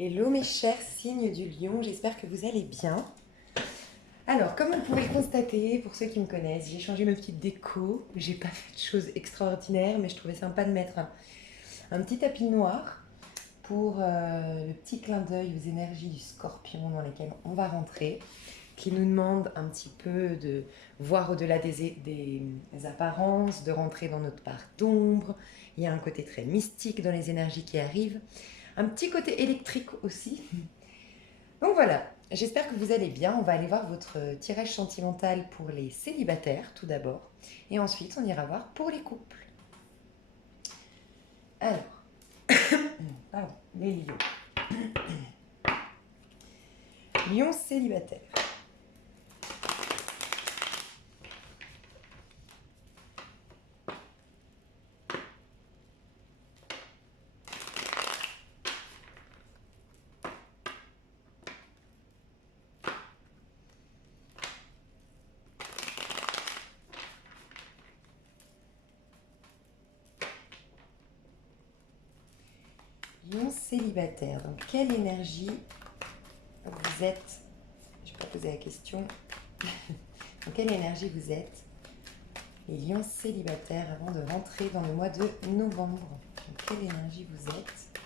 Hello mes chers signes du lion, j'espère que vous allez bien. Alors, comme vous pouvez le constater, pour ceux qui me connaissent, j'ai changé ma petite déco. J'ai pas fait de choses extraordinaires, mais je trouvais sympa de mettre un petit tapis noir pour le petit clin d'œil aux énergies du scorpion dans lesquelles on va rentrer, qui nous demande un petit peu de voir au-delà des apparences, de rentrer dans notre part d'ombre. Il y a un côté très mystique dans les énergies qui arrivent. Un petit côté électrique aussi. Donc voilà, j'espère que vous allez bien. On va aller voir votre tirage sentimental pour les célibataires tout d'abord. Et ensuite, on ira voir pour les couples. Alors, pardon, les lions. Lions célibataires. Lions célibataires. Donc, quelle énergie vous êtes? Je vais pas poser la question. Dans quelle énergie vous êtes, les lions célibataires, avant de rentrer dans le mois de novembre? Dans quelle énergie vous êtes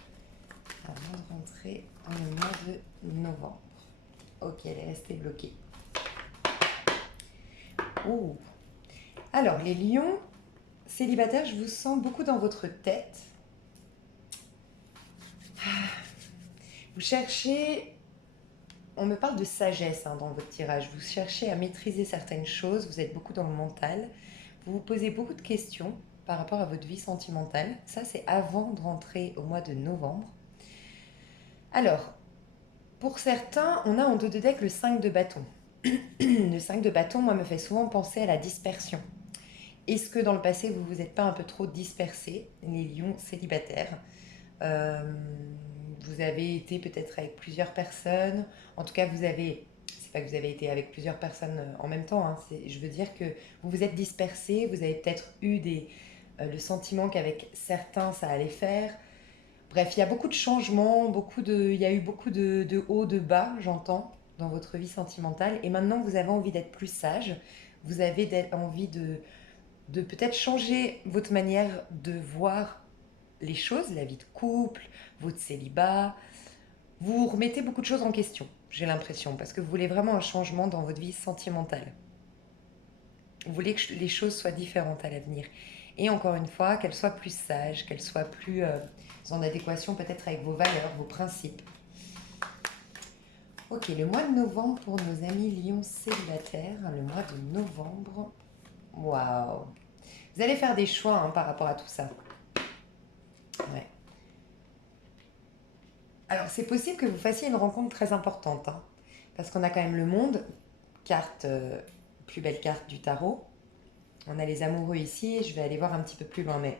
avant de rentrer dans le mois de novembre? Ok, elle est restée bloquée. Ouh. Alors, les lions célibataires, je vous sens beaucoup dans votre tête. Vous cherchez, on me parle de sagesse dans votre tirage, vous cherchez à maîtriser certaines choses, vous êtes beaucoup dans le mental, vous vous posez beaucoup de questions par rapport à votre vie sentimentale. Ça, c'est avant de rentrer au mois de novembre. Alors, pour certains, on a en dos de deck le 5 de bâton. Le 5 de bâton, moi, me fait souvent penser à la dispersion. Est-ce que dans le passé, vous vous êtes pas un peu trop dispersés, les lions célibataires? Euh, Vous avez été peut-être avec plusieurs personnes. En tout cas, c'est pas que vous avez été avec plusieurs personnes en même temps, hein. Je veux dire que vous vous êtes dispersés, vous avez peut-être eu le sentiment qu'avec certains, ça allait faire. Bref, il y a beaucoup de changements, il y a eu beaucoup de hauts, de bas, j'entends, dans votre vie sentimentale. Et maintenant, vous avez envie d'être plus sage. Vous avez envie de peut-être changer votre manière de voir les choses, la vie de couple, votre célibat. Vous remettez beaucoup de choses en question, j'ai l'impression, parce que vous voulez vraiment un changement dans votre vie sentimentale. Vous voulez que les choses soient différentes à l'avenir. Et encore une fois, qu'elles soient plus sages, qu'elles soient plus en adéquation peut-être avec vos valeurs, vos principes. Ok, le mois de novembre pour nos amis lions célibataires, le mois de novembre. Waouh! Vous allez faire des choix par rapport à tout ça. Ouais. Alors, c'est possible que vous fassiez une rencontre très importante, parce qu'on a quand même le monde, carte, plus belle carte du tarot. On a les amoureux ici, et je vais aller voir un petit peu plus loin. Mais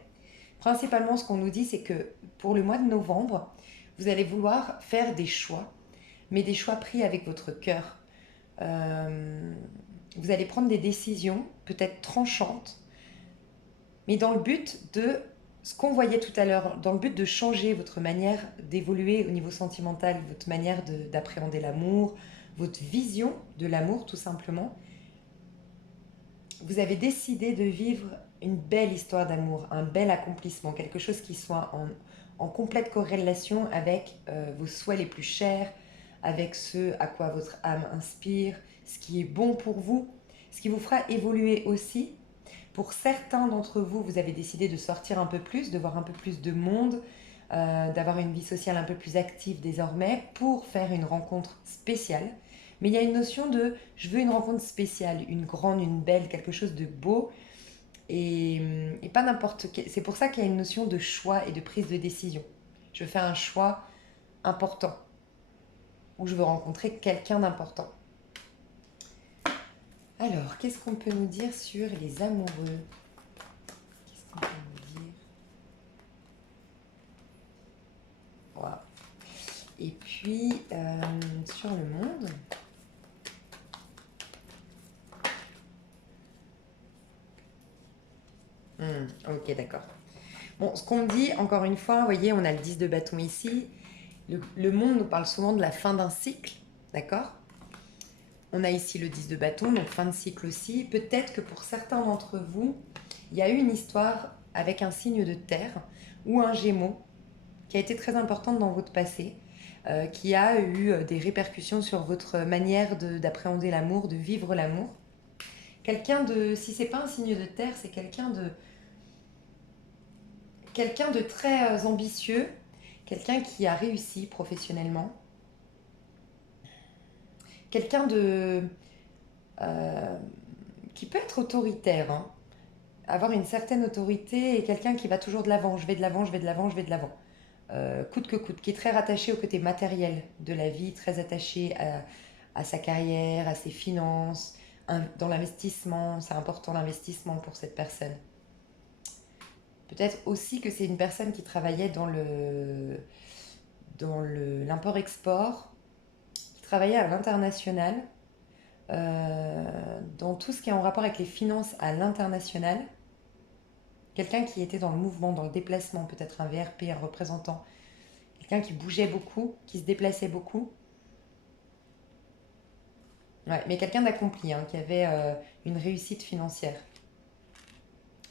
principalement, ce qu'on nous dit, c'est que pour le mois de novembre, vous allez vouloir faire des choix, mais des choix pris avec votre cœur. Euh, Vous allez prendre des décisions, peut-être tranchantes, mais dans le but de ce qu'on voyait tout à l'heure, dans le but de changer votre manière d'évoluer au niveau sentimental, votre manière d'appréhender l'amour, votre vision de l'amour tout simplement. Vous avez décidé de vivre une belle histoire d'amour, un bel accomplissement, quelque chose qui soit en complète corrélation avec vos souhaits les plus chers, avec ce à quoi votre âme inspire, ce qui est bon pour vous, ce qui vous fera évoluer aussi. Pour certains d'entre vous, vous avez décidé de sortir un peu plus, de voir un peu plus de monde, d'avoir une vie sociale un peu plus active désormais pour faire une rencontre spéciale. Mais il y a une notion de je veux une rencontre spéciale, une grande, une belle, quelque chose de beau et pas n'importe quel. C'est pour ça qu'il y a une notion de choix et de prise de décision. Je veux faire un choix important ou je veux rencontrer quelqu'un d'important. Alors, qu'est-ce qu'on peut nous dire sur les amoureux? Qu'est-ce qu'on peut nous dire? Wow. Et puis, sur le monde, ok, d'accord. Bon, ce qu'on me dit, encore une fois, vous voyez, on a le 10 de bâton ici. Le monde nous parle souvent de la fin d'un cycle, d'accord? On a ici le 10 de bâton, donc fin de cycle aussi. Peut-être que pour certains d'entre vous, il y a eu une histoire avec un signe de terre ou un gémeau qui a été très importante dans votre passé, qui a eu des répercussions sur votre manière d'appréhender l'amour, de vivre l'amour. Quelqu'un de, si c'est pas un signe de terre, c'est quelqu'un de très ambitieux, quelqu'un qui a réussi professionnellement, quelqu'un de euh, qui peut être autoritaire, hein, avoir une certaine autorité et quelqu'un qui va toujours de l'avant, je vais de l'avant, je vais de l'avant, je vais de l'avant. Coûte que coûte, qui est très rattaché au côté matériel de la vie, très attaché à sa carrière, à ses finances, dans l'investissement, c'est important l'investissement pour cette personne. Peut-être aussi que c'est une personne qui travaillait dans l'import-export, qui travaillait à l'international, dans tout ce qui est en rapport avec les finances à l'international. Quelqu'un qui était dans le mouvement, dans le déplacement, peut-être un VRP, un représentant. Quelqu'un qui bougeait beaucoup, qui se déplaçait beaucoup. Ouais, mais quelqu'un d'accompli, hein, qui avait une réussite financière,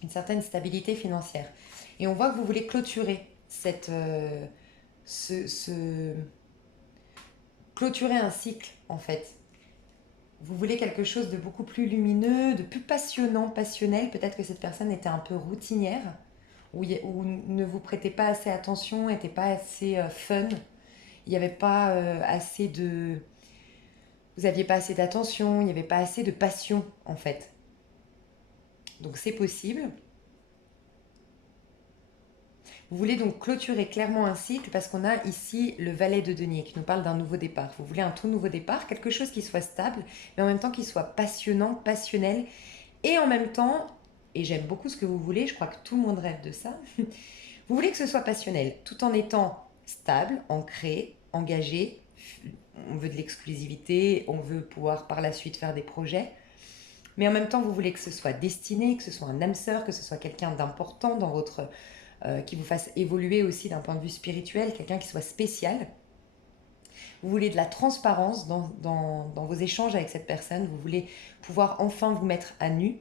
une certaine stabilité financière. Et on voit que vous voulez clôturer ce, ce- clôturer un cycle en fait. Vous voulez quelque chose de beaucoup plus lumineux, de plus passionnant, passionnel. Peut-être que cette personne était un peu routinière, ou ne vous prêtez pas assez attention, n'était pas assez fun. Il n'y avait pas assez de... Vous n'aviez pas assez d'attention, il n'y avait pas assez de passion en fait. Donc c'est possible. Vous voulez donc clôturer clairement un cycle parce qu'on a ici le valet de denier qui nous parle d'un nouveau départ. Vous voulez un tout nouveau départ, quelque chose qui soit stable, mais en même temps qui soit passionnant, passionnel, et en même temps, et j'aime beaucoup ce que vous voulez, je crois que tout le monde rêve de ça, vous voulez que ce soit passionnel, tout en étant stable, ancré, engagé. On veut de l'exclusivité, on veut pouvoir par la suite faire des projets, mais en même temps, vous voulez que ce soit destiné, que ce soit un âme sœur, que ce soit quelqu'un d'important dans votre qui vous fasse évoluer aussi d'un point de vue spirituel, quelqu'un qui soit spécial. Vous voulez de la transparence dans vos échanges avec cette personne, vous voulez pouvoir enfin vous mettre à nu.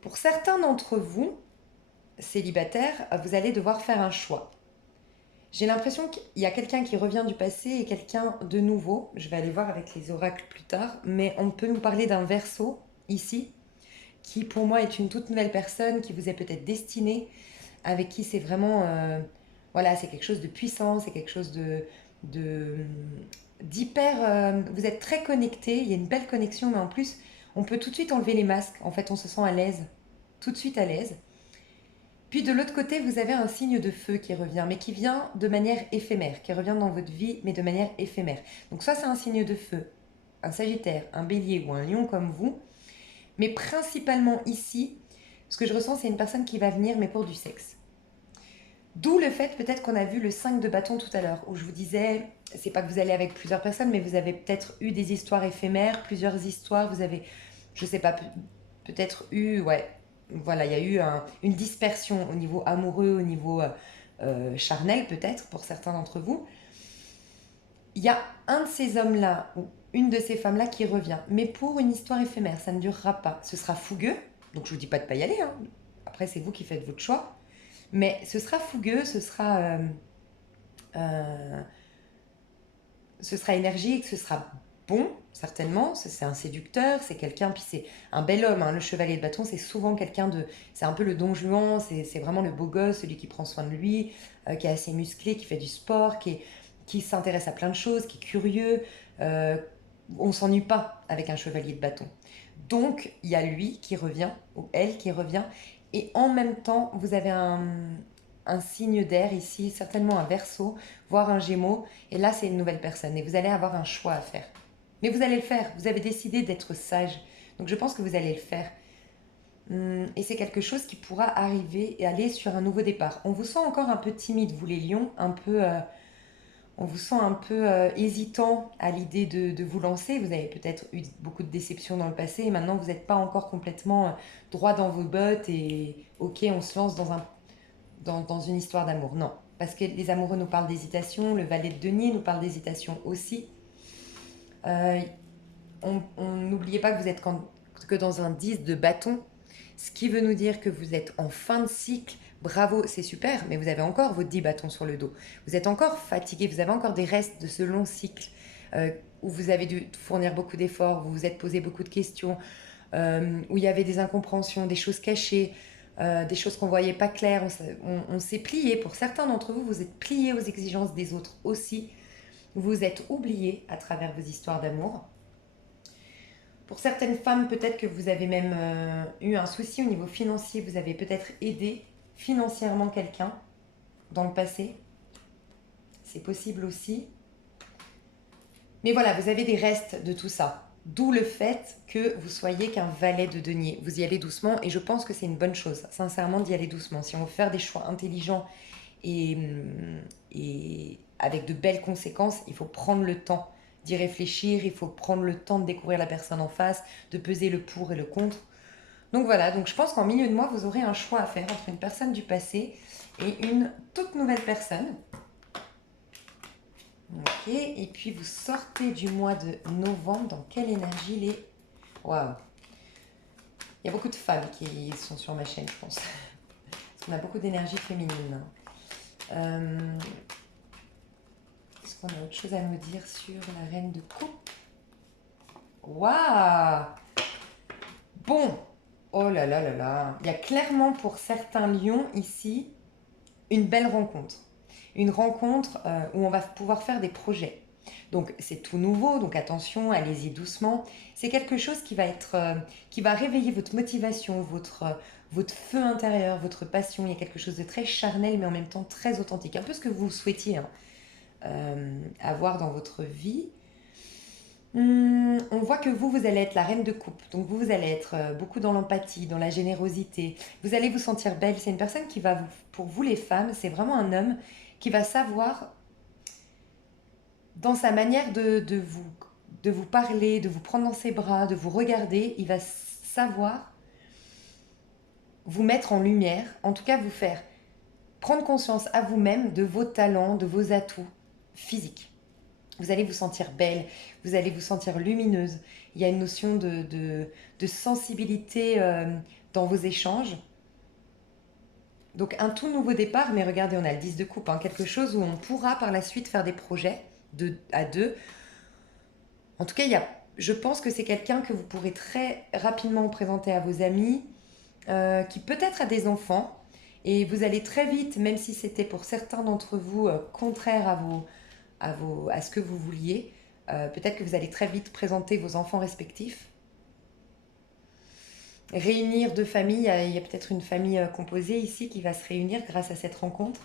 Pour certains d'entre vous, célibataires, vous allez devoir faire un choix. J'ai l'impression qu'il y a quelqu'un qui revient du passé et quelqu'un de nouveau. Je vais aller voir avec les oracles plus tard, mais on peut nous parler d'un Verseau ici, qui pour moi est une toute nouvelle personne qui vous est peut-être destinée, avec qui c'est vraiment, voilà, c'est quelque chose de puissant, c'est quelque chose de d'hyper, vous êtes très connecté, il y a une belle connexion, mais en plus, on peut tout de suite enlever les masques, en fait, on se sent à l'aise, tout de suite à l'aise. Puis de l'autre côté, vous avez un signe de feu qui revient, mais qui vient de manière éphémère, qui revient dans votre vie, mais de manière éphémère. Donc soit c'est un signe de feu, un Sagittaire, un Bélier ou un Lion comme vous, mais principalement ici, ce que je ressens, c'est une personne qui va venir, mais pour du sexe. D'où le fait peut-être qu'on a vu le 5 de bâton tout à l'heure, où je vous disais, c'est pas que vous allez avec plusieurs personnes, mais vous avez peut-être eu des histoires éphémères, plusieurs histoires, vous avez, je sais pas, peut-être eu, ouais, voilà, il y a eu une dispersion au niveau amoureux, au niveau charnel peut-être pour certains d'entre vous. Il y a un de ces hommes-là, ou une de ces femmes-là qui revient, mais pour une histoire éphémère, ça ne durera pas. Ce sera fougueux, donc je vous dis pas de pas y aller, hein. Après c'est vous qui faites votre choix, mais ce sera fougueux, euh, ce sera énergique, ce sera bon, certainement. C'est un séducteur, c'est quelqu'un, puis c'est un bel homme, hein. Le chevalier de bâton, c'est souvent quelqu'un de. C'est un peu le don Juan, c'est vraiment le beau gosse, celui qui prend soin de lui, qui est assez musclé, qui fait du sport, qui s'intéresse à plein de choses, qui est curieux. Euh, on s'ennuie pas avec un chevalier de bâton. Donc, il y a lui qui revient, ou elle qui revient, et en même temps, vous avez un signe d'air ici, certainement un Verseau, voire un Gémeaux, et là c'est une nouvelle personne, et vous allez avoir un choix à faire. Mais vous allez le faire, vous avez décidé d'être sage, donc je pense que vous allez le faire. Et c'est quelque chose qui pourra arriver et aller sur un nouveau départ. On vous sent encore un peu timide, vous les lions, un peu, on vous sent un peu hésitant à l'idée de vous lancer. Vous avez peut-être eu beaucoup de déceptions dans le passé et maintenant vous n'êtes pas encore complètement droit dans vos bottes et ok, on se lance dans une histoire d'amour. Non. parce que les amoureux nous parlent d'hésitation, le valet de denier nous parle d'hésitation aussi. Euh, N'oubliez pas que vous êtes que dans un 10 de bâton, ce qui veut nous dire que vous êtes en fin de cycle. Bravo, c'est super, mais vous avez encore vos 10 bâtons sur le dos. Vous êtes encore fatigué, vous avez encore des restes de ce long cycle euh, où vous avez dû fournir beaucoup d'efforts, vous vous êtes posé beaucoup de questions, où il y avait des incompréhensions, des choses cachées, des choses qu'on ne voyait pas claires. On s'est plié, pour certains d'entre vous, vous êtes pliés aux exigences des autres aussi. Vous êtes oubliés à travers vos histoires d'amour. Pour certaines femmes, peut-être que vous avez même eu un souci au niveau financier, vous avez peut-être aidé financièrement quelqu'un dans le passé. C'est possible aussi. Mais voilà, vous avez des restes de tout ça. D'où le fait que vous soyez qu'un valet de denier. Vous y allez doucement et je pense que c'est une bonne chose, sincèrement, d'y aller doucement. Si on veut faire des choix intelligents et avec de belles conséquences, il faut prendre le temps d'y réfléchir, il faut prendre le temps de découvrir la personne en face, de peser le pour et le contre. Donc voilà, donc je pense qu'en milieu de mois, vous aurez un choix à faire entre une personne du passé et une toute nouvelle personne. Ok, et puis vous sortez du mois de novembre, dans quelle énergie les... Waouh. Il y a beaucoup de femmes qui sont sur ma chaîne, je pense. Parce qu'on a beaucoup d'énergie féminine. Est-ce qu'on a autre chose à nous dire sur la reine de coupe? Waouh. Bon. Oh là là là là. Il y a clairement pour certains lions ici une belle rencontre. Une rencontre où on va pouvoir faire des projets. Donc c'est tout nouveau, donc attention, allez-y doucement. C'est quelque chose qui va qui va réveiller votre motivation, votre feu intérieur, votre passion. Il y a quelque chose de très charnel, mais en même temps très authentique. Un peu ce que vous souhaitiez avoir dans votre vie. On voit que vous allez être la reine de coupe. Donc vous allez être beaucoup dans l'empathie, dans la générosité. Vous allez vous sentir belle. C'est une personne qui va pour vous les femmes, c'est vraiment un homme qui va savoir, dans sa manière de vous parler, de vous prendre dans ses bras, de vous regarder, il va savoir vous mettre en lumière, en tout cas vous faire prendre conscience à vous-même de vos talents, de vos atouts physiques. Vous allez vous sentir belle, vous allez vous sentir lumineuse. Il y a une notion de sensibilité dans vos échanges. Donc un tout nouveau départ, mais regardez, on a le 10 de coupe, quelque chose où on pourra par la suite faire des projets à deux. En tout cas, je pense que c'est quelqu'un que vous pourrez très rapidement présenter à vos amis, qui peut-être a des enfants, et vous allez très vite, même si c'était pour certains d'entre vous contraire à ce que vous vouliez, peut-être que vous allez très vite présenter vos enfants respectifs. Réunir deux familles, il y a peut-être une famille composée ici qui va se réunir grâce à cette rencontre.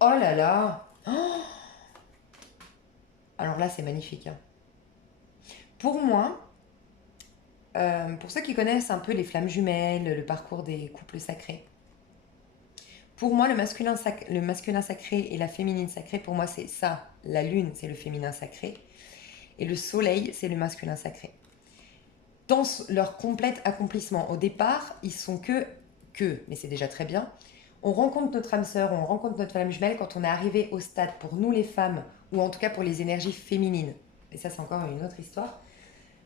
Oh là là. Oh, alors là, c'est magnifique. Pour moi, pour ceux qui connaissent un peu les flammes jumelles, le parcours des couples sacrés, pour moi, le masculin sacré et la féminine sacrée, pour moi, c'est ça. La lune, c'est le féminin sacré. Et le soleil, c'est le masculin sacré. Dans leur complet accomplissement, au départ, ils sont mais c'est déjà très bien. On rencontre notre âme sœur, on rencontre notre flamme jumelle quand on est arrivé au stade, pour nous les femmes, ou en tout cas pour les énergies féminines. Et ça, c'est encore une autre histoire.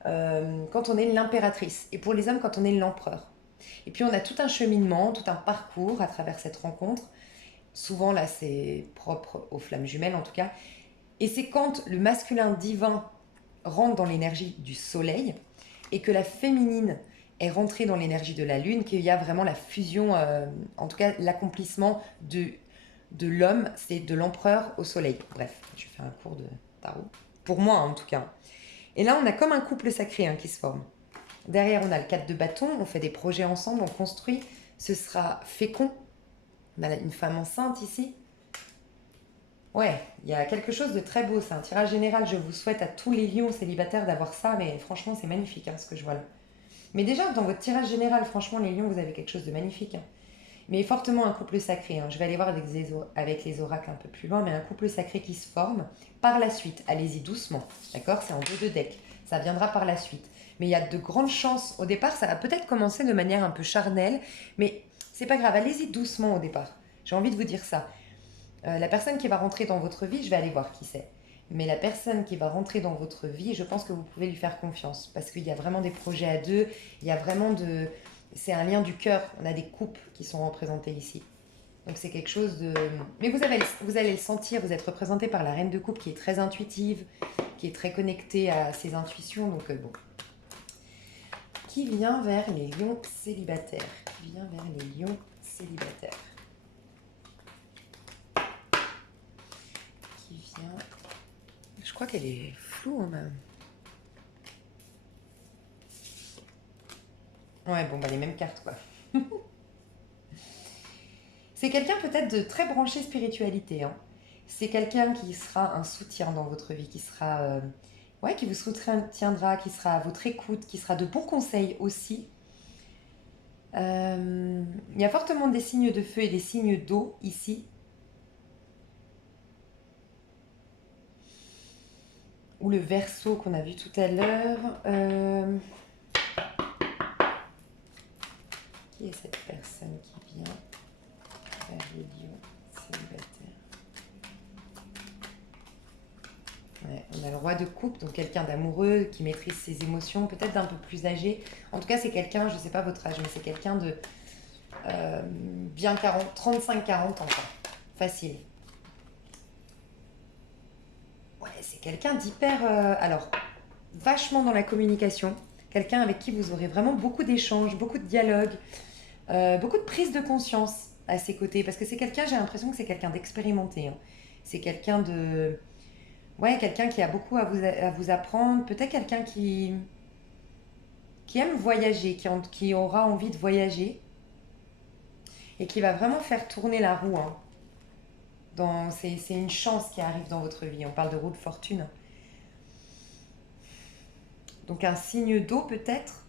Quand on est l'impératrice. Et pour les hommes, quand on est l'empereur. Et puis on a tout un cheminement, tout un parcours à travers cette rencontre. Souvent là c'est propre aux flammes jumelles en tout cas. Et c'est quand le masculin divin rentre dans l'énergie du soleil et que la féminine est rentrée dans l'énergie de la lune qu'il y a vraiment la fusion, en tout cas l'accomplissement de l'homme, c'est de l'empereur au soleil. Bref, je fais un cours de tarot. Pour moi en tout cas. Et là on a comme un couple sacré qui se forme. Derrière, on a le 4 de bâton, on fait des projets ensemble, on construit. Ce sera fécond. On a une femme enceinte ici. Ouais, il y a quelque chose de très beau. C'est un tirage général. Je vous souhaite à tous les lions célibataires d'avoir ça. Mais franchement, c'est magnifique ce que je vois là. Mais déjà, dans votre tirage général, franchement, les lions, vous avez quelque chose de magnifique. Mais fortement un couple sacré. Je vais aller voir avec les oracles un peu plus loin. Mais un couple sacré qui se forme par la suite. Allez-y doucement. D'accord? C'est en 2 de deck. Ça viendra par la suite. Mais il y a de grandes chances. Au départ, ça va peut-être commencer de manière un peu charnelle, mais C'est pas grave, allez-y doucement au départ. J'ai envie de vous dire ça. La personne qui va rentrer dans votre vie, je vais aller voir qui c'est. Mais la personne qui va rentrer dans votre vie, je pense que vous pouvez lui faire confiance. Parce qu'il y a vraiment des projets à deux. Il y a vraiment de... C'est un lien du cœur. On a des couples qui sont représentés ici. Donc c'est quelque chose de... Mais vous allez le sentir. Vous êtes représenté par la reine de coupe qui est très intuitive, qui est très connectée à ses intuitions. Donc bon. Qui vient vers les lions célibataires? Qui vient vers les lions célibataires? Qui vient... Je crois qu'elle est floue, hein, même. Ouais, bon, bah les mêmes cartes, quoi. C'est quelqu'un peut-être de très branché spiritualité, hein. C'est quelqu'un qui sera un soutien dans votre vie, qui sera... ouais, qui vous soutiendra, qui sera à votre écoute, qui sera de bons conseils aussi. Il y a fortement des signes de feu et des signes d'eau ici. Ou le verso qu'on a vu tout à l'heure. Qui est cette personne qui vient vers les lions célibataires? Ouais, on a le roi de coupe, donc quelqu'un d'amoureux qui maîtrise ses émotions, peut-être d'un peu plus âgé. En tout cas, c'est quelqu'un, je ne sais pas votre âge, mais c'est quelqu'un de bien 40, 35-40 ans, quoi. Facile. Ouais, c'est quelqu'un d'hyper... alors, vachement dans la communication. Quelqu'un avec qui vous aurez vraiment beaucoup d'échanges, beaucoup de dialogues, beaucoup de prise de conscience à ses côtés. Parce que c'est quelqu'un, j'ai l'impression que c'est quelqu'un d'expérimenté, hein. C'est quelqu'un de... Ouais, quelqu'un qui a beaucoup à vous apprendre. Peut-être quelqu'un qui aime voyager, qui aura envie de voyager et qui va vraiment faire tourner la roue, hein. C'est une chance qui arrive dans votre vie. On parle de roue de fortune. Donc un signe d'eau peut-être.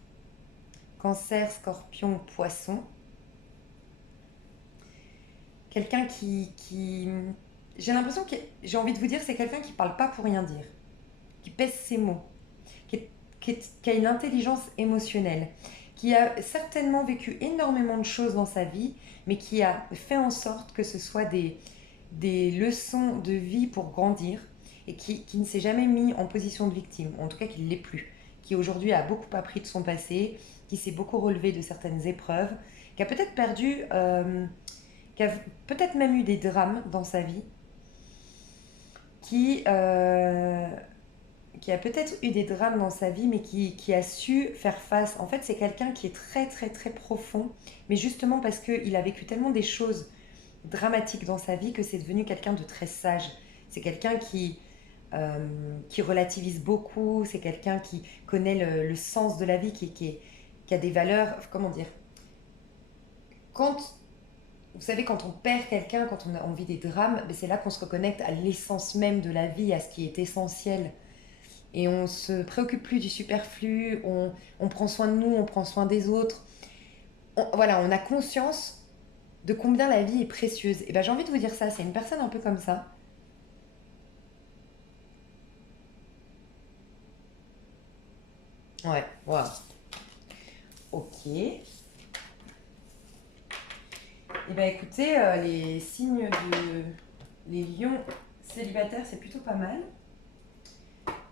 Cancer, scorpion, poisson. Quelqu'un qui... J'ai l'impression que... J'ai envie de vous dire, c'est quelqu'un qui parle pas pour rien dire. Qui pèse ses mots. Qui a une intelligence émotionnelle. Qui a certainement vécu énormément de choses dans sa vie, mais qui a fait en sorte que ce soit des leçons de vie pour grandir et qui ne s'est jamais mis en position de victime, en tout cas qui ne l'est plus, qui aujourd'hui a beaucoup appris de son passé, qui s'est beaucoup relevé de certaines épreuves, qui a peut-être perdu, qui a peut-être même eu des drames dans sa vie, qui, euh, qui a peut-être eu des drames dans sa vie, mais qui a su faire face. En fait, c'est quelqu'un qui est très très très profond, mais justement parce qu'il a vécu tellement des choses dramatique dans sa vie que c'est devenu quelqu'un de très sage. C'est quelqu'un qui relativise beaucoup, c'est quelqu'un qui connaît le sens de la vie, qui a des valeurs, comment dire, quand, vous savez, quand on perd quelqu'un, quand on vit des drames, ben c'est là qu'on se reconnecte à l'essence même de la vie, à ce qui est essentiel. Et on se préoccupe plus du superflu, on prend soin de nous, on prend soin des autres. Voilà, on a conscience de combien la vie est précieuse. Et ben j'ai envie de vous dire ça, c'est une personne un peu comme ça. Ouais, voilà. Ok. Et ben écoutez, les signes de... Les lions célibataires, c'est plutôt pas mal.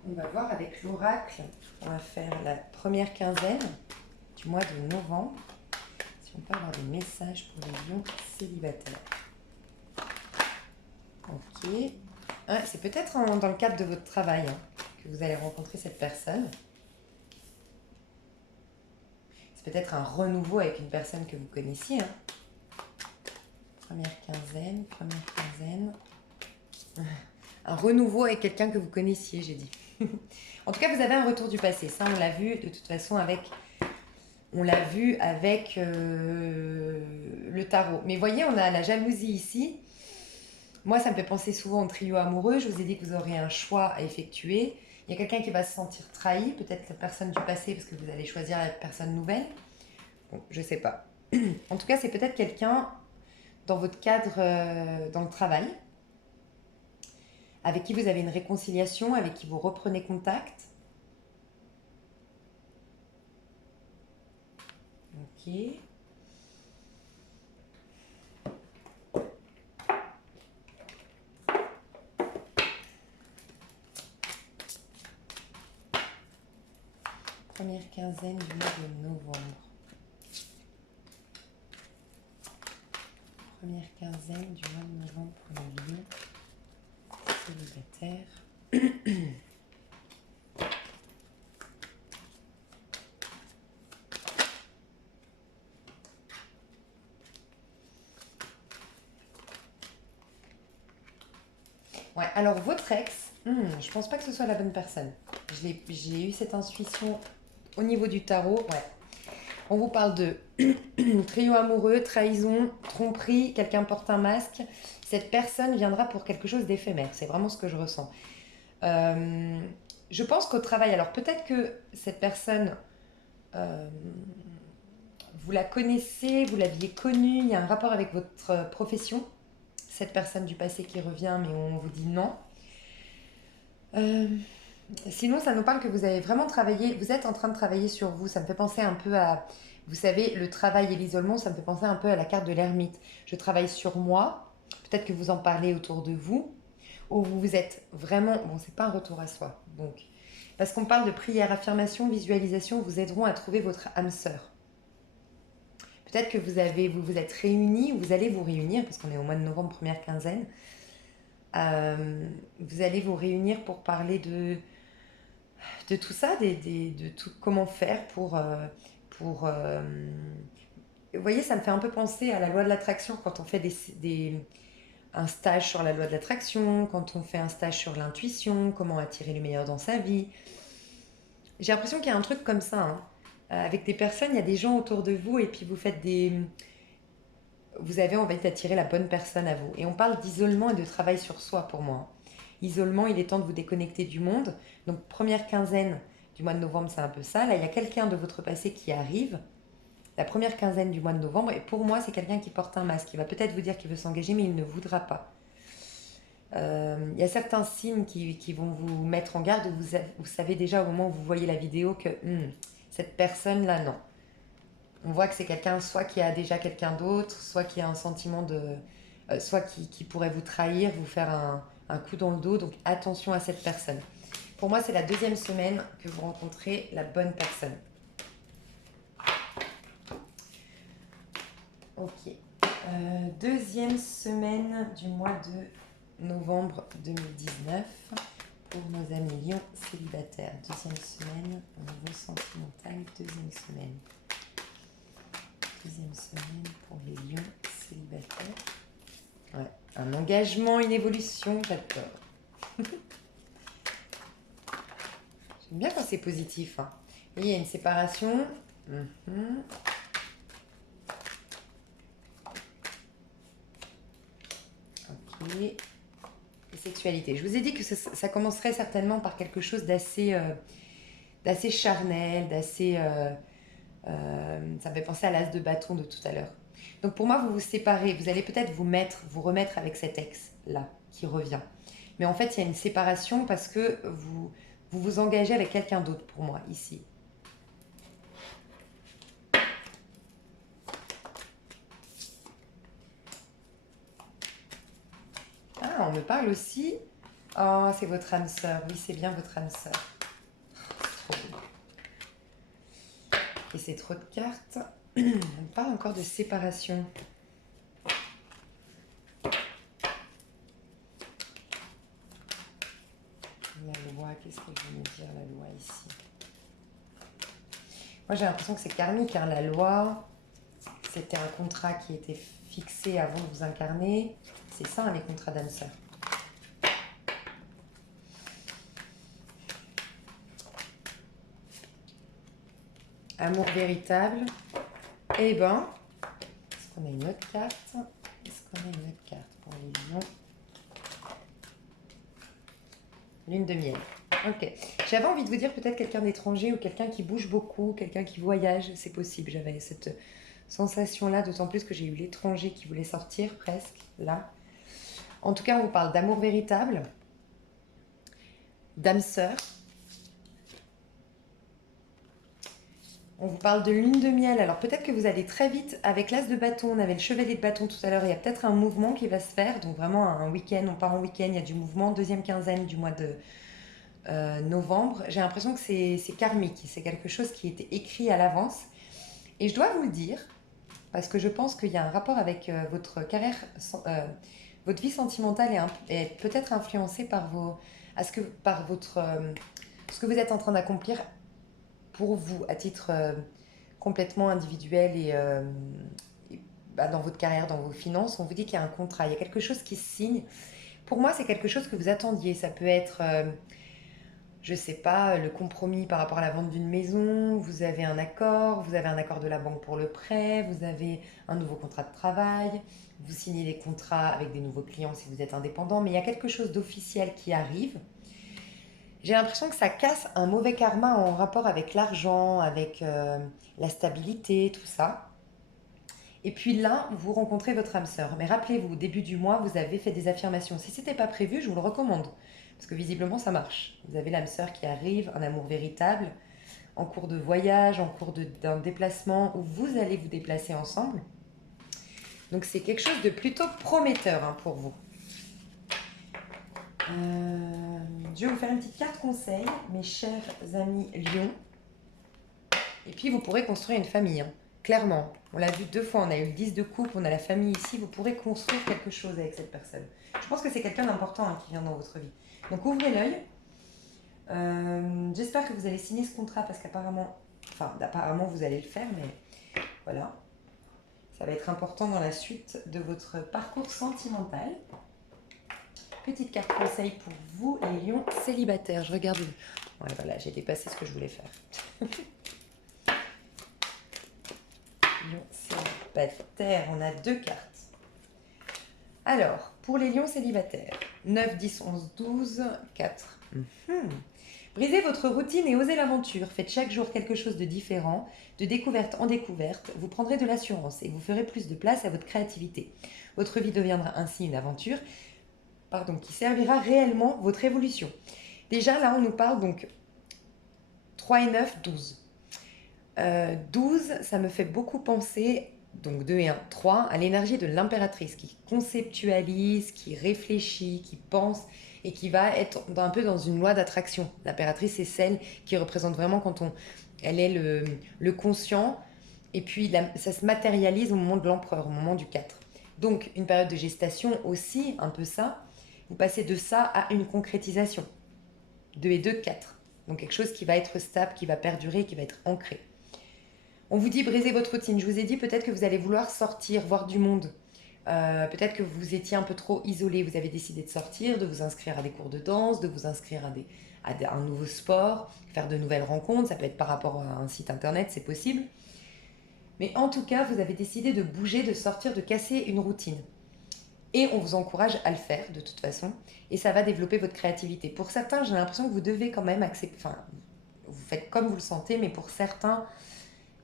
On va voir avec l'oracle. On va faire la première quinzaine du mois de novembre. Si on peut avoir des messages pour les lions célibataires. Ok. Ah, c'est peut-être dans le cadre de votre travail, hein, que vous allez rencontrer cette personne. C'est peut-être un renouveau avec une personne que vous connaissiez, hein. Première quinzaine, première quinzaine. Un renouveau avec quelqu'un que vous connaissiez, j'ai dit. En tout cas, vous avez un retour du passé. Ça, on l'a vu de toute façon avec... On l'a vu avec le tarot. Mais voyez, on a la jalousie ici. Moi, ça me fait penser souvent au trio amoureux. Je vous ai dit que vous aurez un choix à effectuer. Il y a quelqu'un qui va se sentir trahi, peut-être la personne du passé, parce que vous allez choisir la personne nouvelle. Bon, je sais pas. En tout cas, c'est peut-être quelqu'un dans votre cadre, dans le travail, avec qui vous avez une réconciliation, avec qui vous reprenez contact. Ok. Première quinzaine du mois de novembre. Première quinzaine du mois de novembre pour les lions célibataires. Ouais, alors votre ex, je pense pas que ce soit la bonne personne. J'ai eu cette intuition au niveau du tarot. Ouais. On vous parle de trio amoureux, trahison, tromperie, quelqu'un porte un masque. Cette personne viendra pour quelque chose d'éphémère. C'est vraiment ce que je ressens. Euh, je pense qu'au travail, alors peut-être que cette personne, euh, vous la connaissez, vous l'aviez connue, il y a un rapport avec votre profession. Cette personne du passé qui revient, mais on vous dit non. Euh, Sinon, ça nous parle que vous avez vraiment travaillé, vous êtes en train de travailler sur vous. Ça me fait penser un peu à, vous savez, le travail et l'isolement, ça me fait penser un peu à la carte de l'ermite. Je travaille sur moi, peut-être que vous en parlez autour de vous, ou vous êtes vraiment, bon, c'est pas un retour à soi, donc, parce qu'on parle de prière, affirmation, visualisation, vous aideront à trouver votre âme sœur. Peut-être que vous vous êtes réunis, ou vous allez vous réunir, parce qu'on est au mois de novembre, première quinzaine, vous allez vous réunir pour parler de tout ça, de tout, comment faire pour vous voyez, ça me fait un peu penser à la loi de l'attraction quand on fait un stage sur la loi de l'attraction, quand on fait un stage sur l'intuition, comment attirer le meilleur dans sa vie. J'ai l'impression qu'il y a un truc comme ça, hein. Avec des personnes, il y a des gens autour de vous et puis vous avez envie d'attirer la bonne personne à vous. Et on parle d'isolement et de travail sur soi pour moi. Isolement, il est temps de vous déconnecter du monde. Donc première quinzaine du mois de novembre, c'est un peu ça. Là, il y a quelqu'un de votre passé qui arrive. La première quinzaine du mois de novembre. Et pour moi, c'est quelqu'un qui porte un masque. Il va peut-être vous dire qu'il veut s'engager, mais il ne voudra pas. Il y a certains signes qui vont vous mettre en garde. Vous savez déjà au moment où vous voyez la vidéo que cette personne-là, non. On voit que c'est quelqu'un soit qui a déjà quelqu'un d'autre, soit qui a un sentiment de... soit qui pourrait vous trahir, vous faire un coup dans le dos. Donc attention à cette personne. Pour moi, c'est la deuxième semaine que vous rencontrez la bonne personne. Ok. Deuxième semaine du mois de novembre 2019 pour nos amis lions célibataires. Deuxième semaine au niveau sentimental. Deuxième semaine. Deuxième semaine pour les lions célibataires. Ouais. Un engagement, une évolution, j'adore. J'aime bien quand c'est positif, hein. Et il y a une séparation. Ok. Et sexualité. Je vous ai dit que ça commencerait certainement par quelque chose d'assez charnel, d'assez... ça me fait penser à l'as de bâton de tout à l'heure. Donc pour moi, vous vous séparez. Vous allez peut-être vous remettre avec cet ex-là qui revient. Mais en fait, il y a une séparation parce que vous engagez avec quelqu'un d'autre pour moi, ici. Ah, on me parle aussi... Oh, c'est votre âme sœur. Oui, c'est bien votre âme sœur. Oh, trop beau. Et c'est trop de cartes. On parle encore de séparation. La loi, qu'est-ce qu'elle veut nous dire, la loi, ici? Moi, j'ai l'impression que c'est karmique, hein. La loi, c'était un contrat qui était fixé avant de vous incarner. C'est ça, hein, les contrats d'âme sœur. Amour véritable. Eh ben, est-ce qu'on a une autre carte? Est-ce qu'on a une autre carte pour les lions? Lune de miel. Ok. J'avais envie de vous dire peut-être quelqu'un d'étranger ou quelqu'un qui bouge beaucoup, quelqu'un qui voyage, c'est possible. J'avais cette sensation-là, d'autant plus que j'ai eu l'étranger qui voulait sortir presque, là. En tout cas, on vous parle d'amour véritable, d'âme sœur. On vous parle de lune de miel. Alors peut-être que vous allez très vite avec l'as de bâton. On avait le chevalier de bâton tout à l'heure. Il y a peut-être un mouvement qui va se faire. Donc vraiment un week-end, on part en week-end, il y a du mouvement. Deuxième quinzaine du mois novembre, j'ai l'impression que c'est karmique, c'est quelque chose qui était écrit à l'avance. Et je dois vous le dire, parce que je pense qu'il y a un rapport avec votre carrière, votre vie sentimentale est peut-être influencée par par ce que vous êtes en train d'accomplir pour vous, à titre complètement individuel et, bah, dans votre carrière, dans vos finances. On vous dit qu'il y a un contrat, il y a quelque chose qui se signe. Pour moi, c'est quelque chose que vous attendiez. Ça peut être, je sais pas, le compromis par rapport à la vente d'une maison, vous avez un accord de la banque pour le prêt, vous avez un nouveau contrat de travail, vous signez des contrats avec des nouveaux clients si vous êtes indépendant, mais il y a quelque chose d'officiel qui arrive. J'ai l'impression que ça casse un mauvais karma en rapport avec l'argent, avec la stabilité, tout ça. Et puis là, vous rencontrez votre âme sœur. Mais rappelez-vous, au début du mois, vous avez fait des affirmations. Si ce n'était pas prévu, je vous le recommande. Parce que visiblement, ça marche. Vous avez l'âme sœur qui arrive, un amour véritable, en cours de voyage, d'un déplacement, où vous allez vous déplacer ensemble. Donc c'est quelque chose de plutôt prometteur hein, pour vous. Je vais vous faire une petite carte conseil, mes chers amis Lion. Et puis vous pourrez construire une famille, hein. Clairement. On l'a vu 2 fois, on a eu le 10 de coupe, on a la famille ici, vous pourrez construire quelque chose avec cette personne. Je pense que c'est quelqu'un d'important hein, qui vient dans votre vie. Donc ouvrez l'œil. J'espère que vous allez signer ce contrat parce qu'apparemment, apparemment vous allez le faire, mais voilà. Ça va être important dans la suite de votre parcours sentimental. Petite carte conseil pour vous, les lions célibataires. Je regarde. Ouais, voilà, j'ai dépassé ce que je voulais faire. Lions célibataires, on a 2 cartes. Alors, pour les lions célibataires, 9, 10, 11, 12, 4. Brisez votre routine et osez l'aventure. Faites chaque jour quelque chose de différent, de découverte en découverte. Vous prendrez de l'assurance et vous ferez plus de place à votre créativité. Votre vie deviendra ainsi une aventure qui servira réellement votre évolution. Déjà, là, on nous parle donc 3 et 9, 12. 12, ça me fait beaucoup penser, donc 2 et 1, 3, à l'énergie de l'impératrice qui conceptualise, qui réfléchit, qui pense et qui va être un peu dans une loi d'attraction. L'impératrice, c'est celle qui représente vraiment elle est le conscient et puis ça se matérialise au moment de l'empereur, au moment du 4. Donc, une période de gestation aussi, un peu ça. Vous passez de ça à une concrétisation. 2 et 2, 4. Donc quelque chose qui va être stable, qui va perdurer, qui va être ancré. On vous dit briser votre routine. Je vous ai dit peut-être que vous allez vouloir sortir, voir du monde. Peut-être que vous étiez un peu trop isolé. Vous avez décidé de sortir, de vous inscrire à des cours de danse, de vous inscrire à un nouveau sport, faire de nouvelles rencontres. Ça peut être par rapport à un site internet, c'est possible. Mais en tout cas, vous avez décidé de bouger, de sortir, de casser une routine. Et on vous encourage à le faire de toute façon. Et ça va développer votre créativité. Pour certains, j'ai l'impression que vous devez quand même accepter... Enfin, vous faites comme vous le sentez, mais pour certains,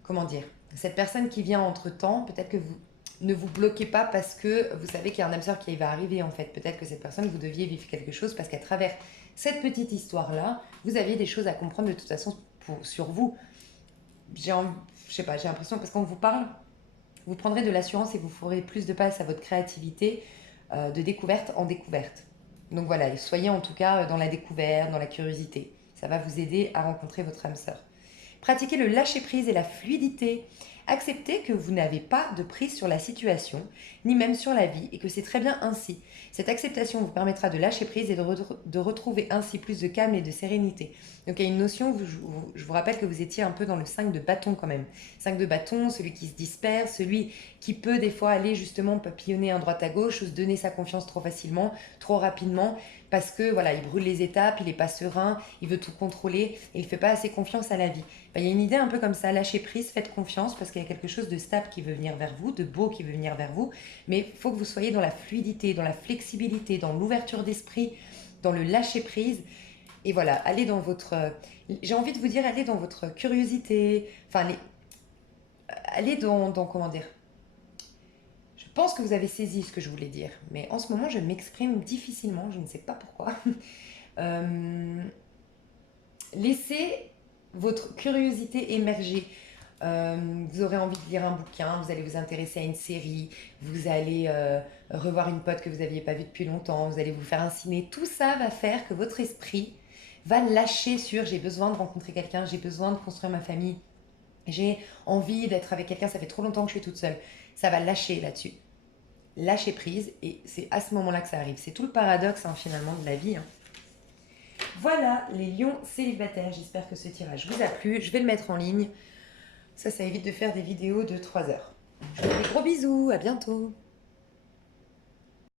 comment dire, cette personne qui vient entre-temps, peut-être que vous ne vous bloquez pas parce que vous savez qu'il y a un âme sœur qui va arriver en fait. Peut-être que cette personne, vous deviez vivre quelque chose parce qu'à travers cette petite histoire-là, vous aviez des choses à comprendre de toute façon sur vous. Je sais pas, j'ai l'impression, parce qu'on vous parle, vous prendrez de l'assurance et vous ferez plus de place à votre créativité de découverte en découverte. Donc voilà, soyez en tout cas dans la découverte, dans la curiosité. Ça va vous aider à rencontrer votre âme sœur. Pratiquez le lâcher-prise et la fluidité. Acceptez que vous n'avez pas de prise sur la situation, ni même sur la vie, et que c'est très bien ainsi. Cette acceptation vous permettra de lâcher prise et de retrouver ainsi plus de calme et de sérénité. Donc il y a une notion, je vous rappelle que vous étiez un peu dans le 5 de bâton quand même. 5 de bâton, celui qui se disperse, celui qui peut des fois aller justement papillonner à droite à gauche ou se donner sa confiance trop facilement, trop rapidement, parce que voilà, il brûle les étapes, il n'est pas serein, il veut tout contrôler et il ne fait pas assez confiance à la vie. Il y a une idée un peu comme ça, lâchez prise, faites confiance parce qu'il y a quelque chose de stable qui veut venir vers vous, de beau qui veut venir vers vous, mais il faut que vous soyez dans la fluidité, dans la flexibilité, dans l'ouverture d'esprit, dans le lâcher prise. Et voilà, allez dans votre... J'ai envie de vous dire, allez dans votre curiosité, enfin, allez dans comment dire. Je pense que vous avez saisi ce que je voulais dire, mais en ce moment, je m'exprime difficilement, je ne sais pas pourquoi. Laissez votre curiosité émerger. Vous aurez envie de lire un bouquin, vous allez vous intéresser à une série, vous allez revoir une pote que vous n'aviez pas vue depuis longtemps, vous allez vous faire un ciné. Tout ça va faire que votre esprit va lâcher sur j'ai besoin de rencontrer quelqu'un, j'ai besoin de construire ma famille, j'ai envie d'être avec quelqu'un, ça fait trop longtemps que je suis toute seule. Ça va lâcher là-dessus. Lâcher prise, et c'est à ce moment-là que ça arrive. C'est tout le paradoxe finalement de la vie. Voilà les lions célibataires. J'espère que ce tirage vous a plu. Je vais le mettre en ligne. Ça évite de faire des vidéos de 3 heures. Je vous fais des gros bisous. À bientôt.